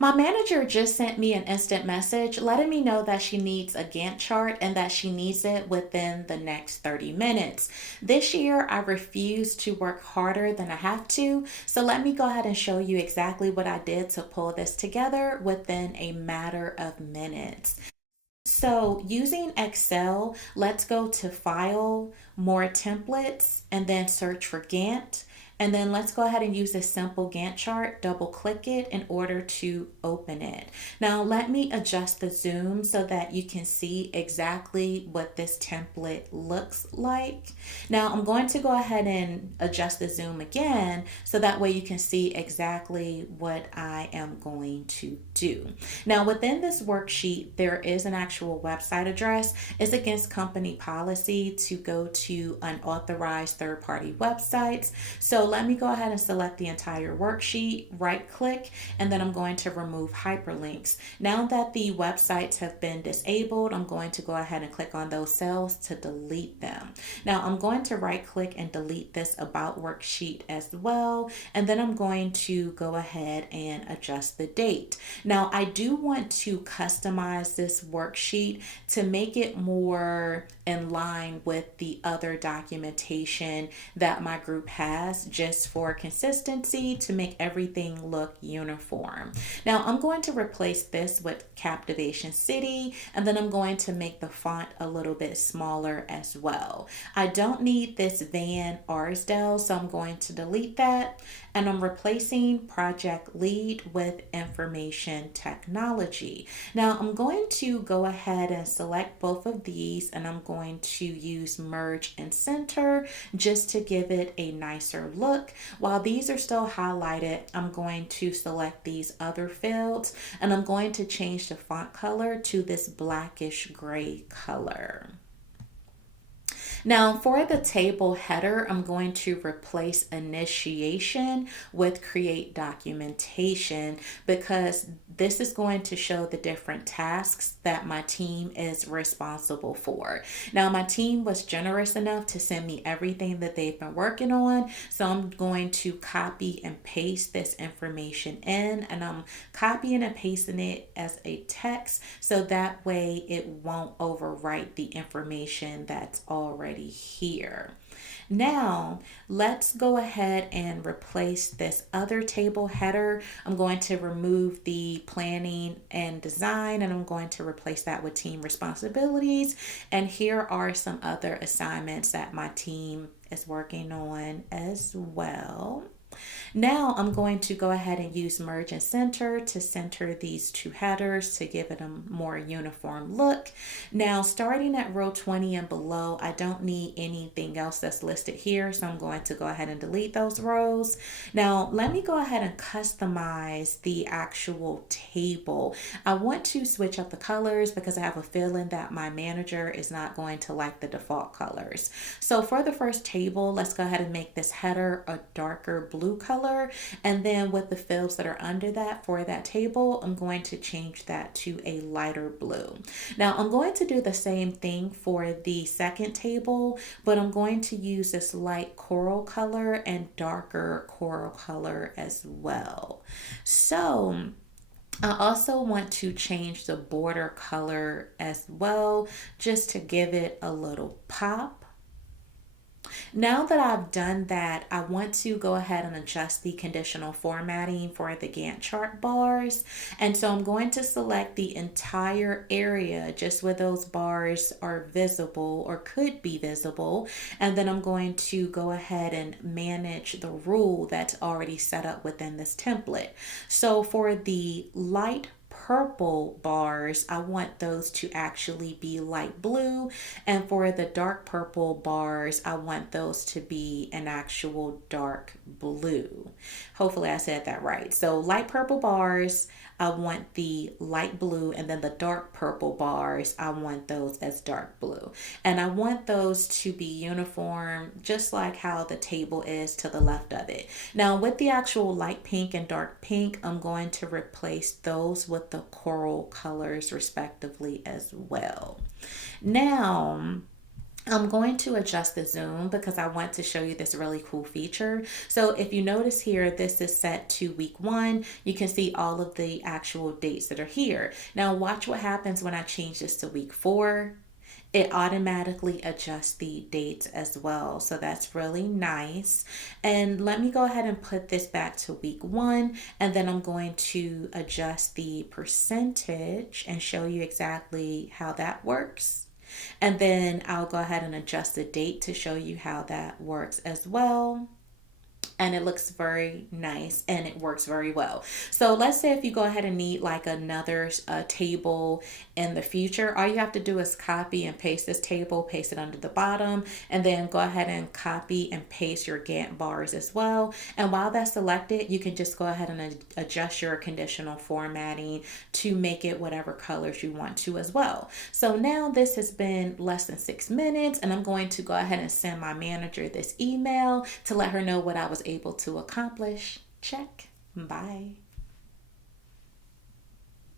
My manager just sent me an instant message letting me know that she needs a Gantt chart and that she needs it within the next 30 minutes. This year, I refuse to work harder than I have to, so let me go ahead and show you exactly what I did to pull this together within a matter of minutes. So, using Excel, let's go to File, More Templates, and then search for Gantt. And then let's go ahead and use this simple Gantt chart, double click it in order to open it. Now let me adjust the zoom so that you can see exactly what this template looks like. Now I'm going to go ahead and adjust the zoom again so that way you can see exactly what I am going to do. Now within this worksheet, there is an actual website address. It's against company policy to go to unauthorized third-party websites. So let me go ahead and select the entire worksheet, right click, and then I'm going to remove hyperlinks. Now that the websites have been disabled, I'm going to go ahead and click on those cells to delete them. Now I'm going to right click and delete this about worksheet as well, and then I'm going to go ahead and adjust the date. Now I do want to customize this worksheet to make it more in line with the other documentation that my group has, just for consistency to make everything look uniform. Now I'm going to replace this with Captivation City, and then I'm going to make the font a little bit smaller as well. I don't need this Van Arsdale, so I'm going to delete that, and I'm replacing Project Lead with Information Technology. Now I'm going to go ahead and select both of these, and I'm going to use Merge and Center just to give it a nicer look. While these are still highlighted, I'm going to select these other fields, and I'm going to change the font color to this blackish gray color. Now for the table header, I'm going to replace initiation with create documentation, because this is going to show the different tasks that my team is responsible for. Now my team was generous enough to send me everything that they've been working on, so I'm going to copy and paste this information in, and I'm copying and pasting it as a text so that way it won't overwrite the information that's already here. Now, let's go ahead and replace this other table header. I'm going to remove the planning and design, and I'm going to replace that with team responsibilities. And here are some other assignments that my team is working on as well. Now I'm going to go ahead and use Merge and Center to center these two headers to give it a more uniform look. Now starting at row 20 and below, I don't need anything else that's listed here, so I'm going to go ahead and delete those rows. Now let me go ahead and customize the actual table. I want to switch up the colors because I have a feeling that my manager is not going to like the default colors. So for the first table, let's go ahead and make this header a darker blue color, and then with the fields that are under that for that table, I'm going to change that to a lighter blue. Now I'm going to do the same thing for the second table, but I'm going to use this light coral color and darker coral color as well. So I also want to change the border color as well, just to give it a little pop. Now that I've done that, I want to go ahead and adjust the conditional formatting for the Gantt chart bars. And so I'm going to select the entire area just where those bars are visible or could be visible. And then I'm going to go ahead and manage the rule that's already set up within this template. So for the light purple bars, I want those to actually be light blue, and for the dark purple bars, I want those to be an actual dark blue. Hopefully I said that right. So light purple bars, I want the light blue, and then the dark purple bars, I want those as dark blue. And I want those to be uniform, just like how the table is to the left of it. Now with the actual light pink and dark pink, I'm going to replace those with the coral colors respectively as well. Now, I'm going to adjust the zoom because I want to show you this really cool feature. So if you notice here, this is set to week 1. You can see all of the actual dates that are here. Now watch what happens when I change this to week 4. It automatically adjusts the dates as well. So that's really nice. And let me go ahead and put this back to week 1. And then I'm going to adjust the percentage and show you exactly how that works. And then I'll go ahead and adjust the date to show you how that works as well, and it looks very nice and it works very well. So let's say if you go ahead and need like another table in the future, all you have to do is copy and paste this table, paste it under the bottom, and then go ahead and copy and paste your Gantt bars as well. And while that's selected, you can just go ahead and adjust your conditional formatting to make it whatever colors you want to as well. So now this has been less than 6 minutes, and I'm going to go ahead and send my manager this email to let her know what I was able to accomplish. Check. Bye.